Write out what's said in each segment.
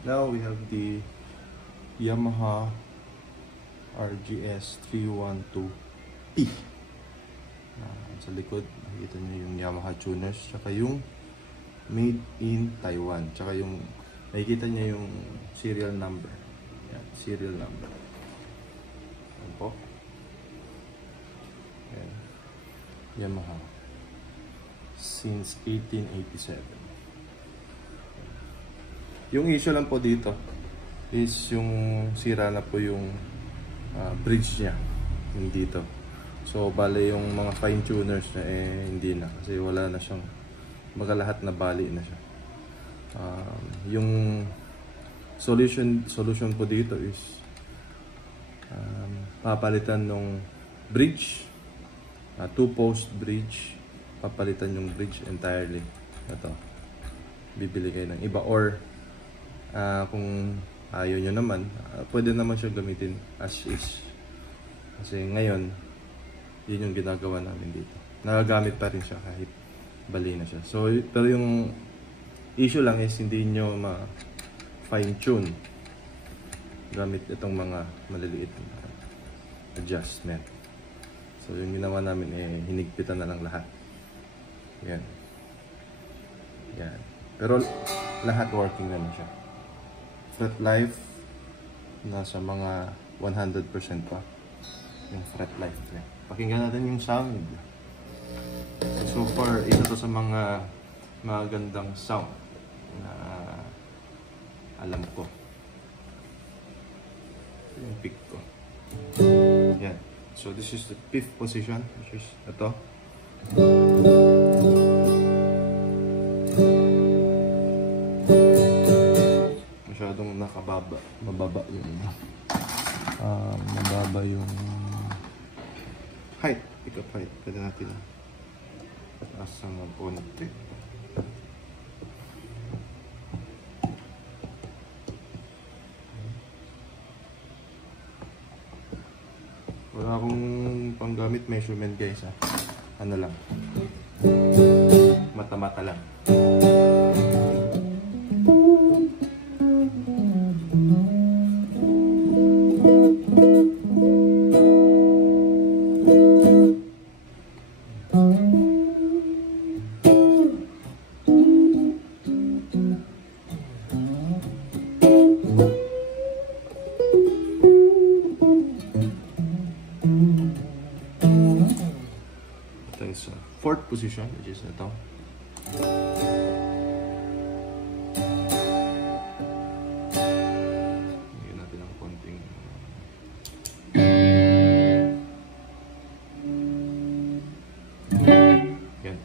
Now we have the Yamaha RGS 312P. Sa likod, nakikita nyo yung Yamaha tuners, tsaka yung made in Taiwan, tsaka yung nakikita nyo yung serial number. Yan, serial number. Yan po. Yan. Yamaha. Since 1887. Yung issue lang po dito is yung sira na po yung bridge niya. Yung dito. So, bale yung mga fine tuners na hindi na. Kasi wala na siyang, baga lahat na bali na siya. Yung solution po dito is papalitan ng bridge. 2-post bridge. Papalitan yung bridge entirely. Ito. Bibili kayo ng iba. Or, kung ayaw nyo naman, pwede naman siya gamitin as is. Kasi ngayon, yun yung ginagawa namin dito. Nagagamit pa rin siya kahit bali na siya. So, pero yung issue lang is hindi nyo ma-fine tune gamit itong mga maliliit na adjustment. So, yung ginawa namin hinigpitan na lang lahat. Yan. Yan. Pero lahat working naman siya. Fret life, nasa mga 100% pa yung fret life niya. Pakinggan natin yung sound. So far, isa to sa mga magandang sound na alam ko. Yung pick ko. Yan. So this is the 5th position, which is ito. Masyadong nakababa. Mababa yung mababa yung height, pick up height. Pwede natin taas ng konti. Wala akong panggamit measurement guys ha. Ano lang, mata-mata lang. Ito is 4th position, which is ito. Hingin natin ang konting yan.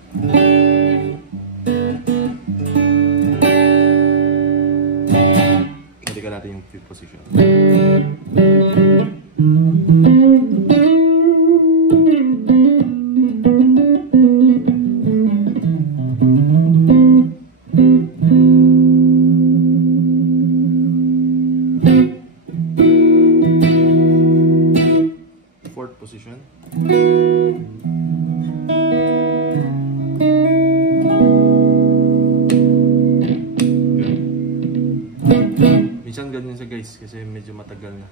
Balikan natin yung 5th position. Position. Minsan ganyan siya guys kasi medyo matagal na.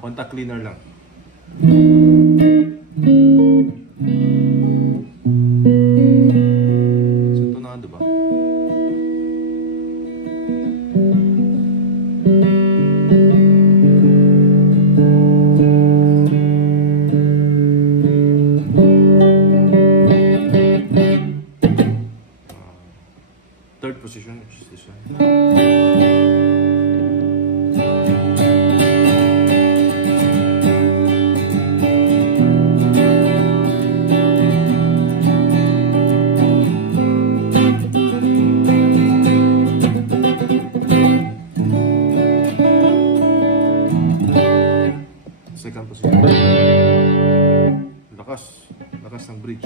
Contact cleaner lang. So ito na, diba? Third position, which is this one. Second position. Lakas ng bridge.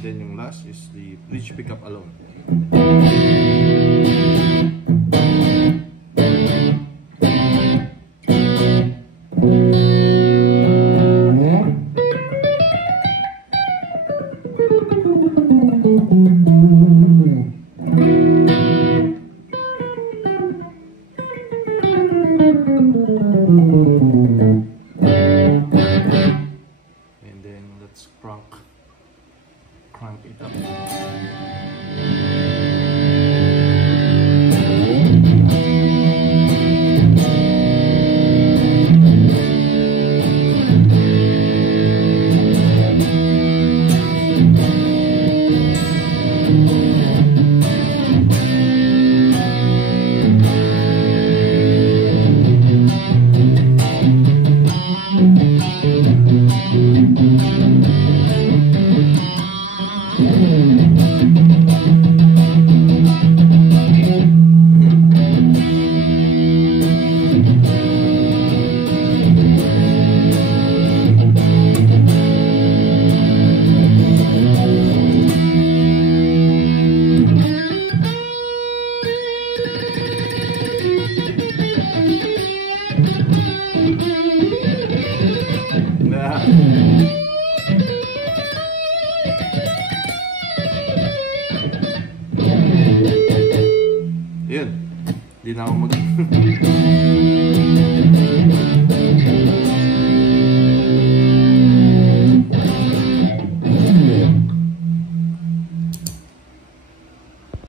Then yung last is the bridge pickup alone.